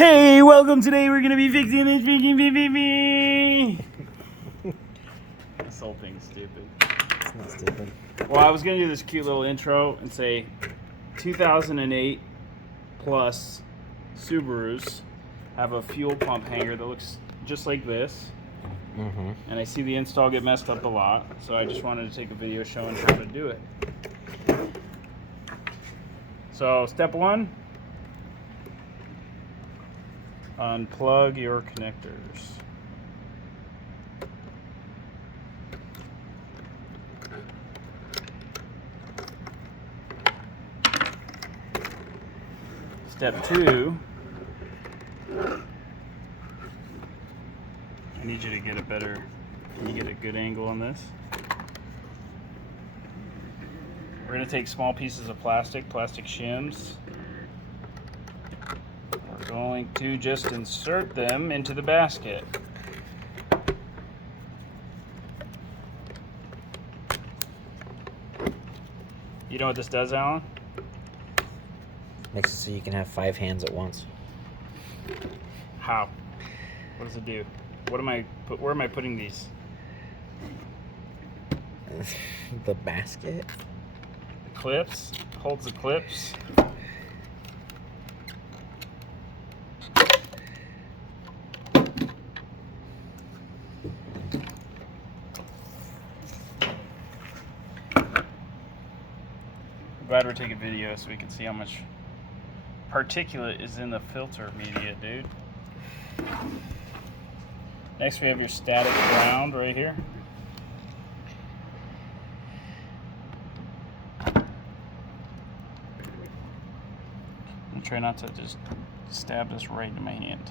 Hey, welcome. Today we're gonna be fixing this freaking baby. This whole thing's stupid. It's not stupid. Well, I was gonna do this cute little intro and say 2008 plus Subarus have a fuel pump hanger that looks just like this. Mm-hmm. And I see the install get messed up a lot, so I just wanted to take a video showing how to do it. So step one, unplug your connectors. Step two, I need you to get a better, can you get a good angle on this? We're going to take small pieces of plastic shims. We're going to just insert them into the basket. You know what this does, Alan? Makes it so you can have 5 hands at once. How? What does it do? Where am I putting these? The basket? The clips? Holds the clips. I'm glad we're taking video so we can see how much particulate is in the filter media, dude. Next we have your static ground right here. I'm try not to just stab this right in my hand.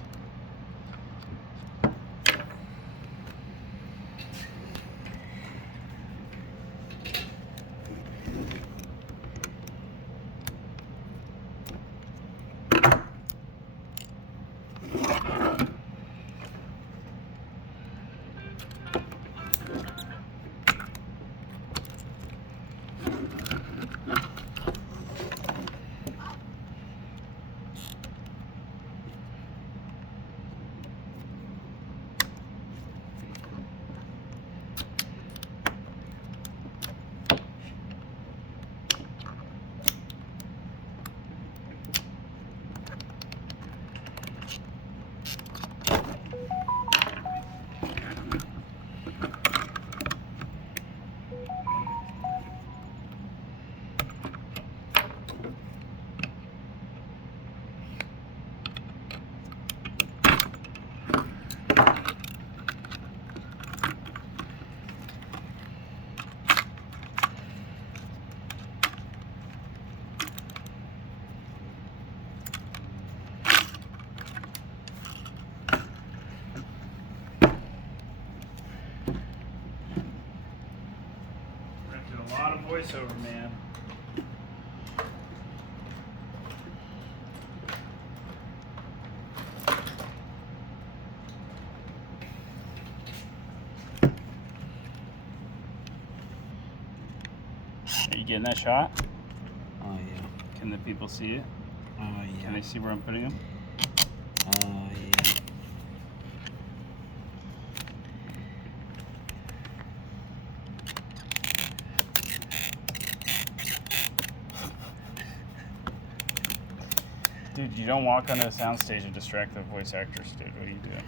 A lot of voiceover, man. Are you getting that shot? Oh, yeah. Can the people see it? Oh, yeah. Can they see where I'm putting them? Oh, yeah. Dude, you don't walk onto a soundstage and distract the voice actors, dude. What are you doing?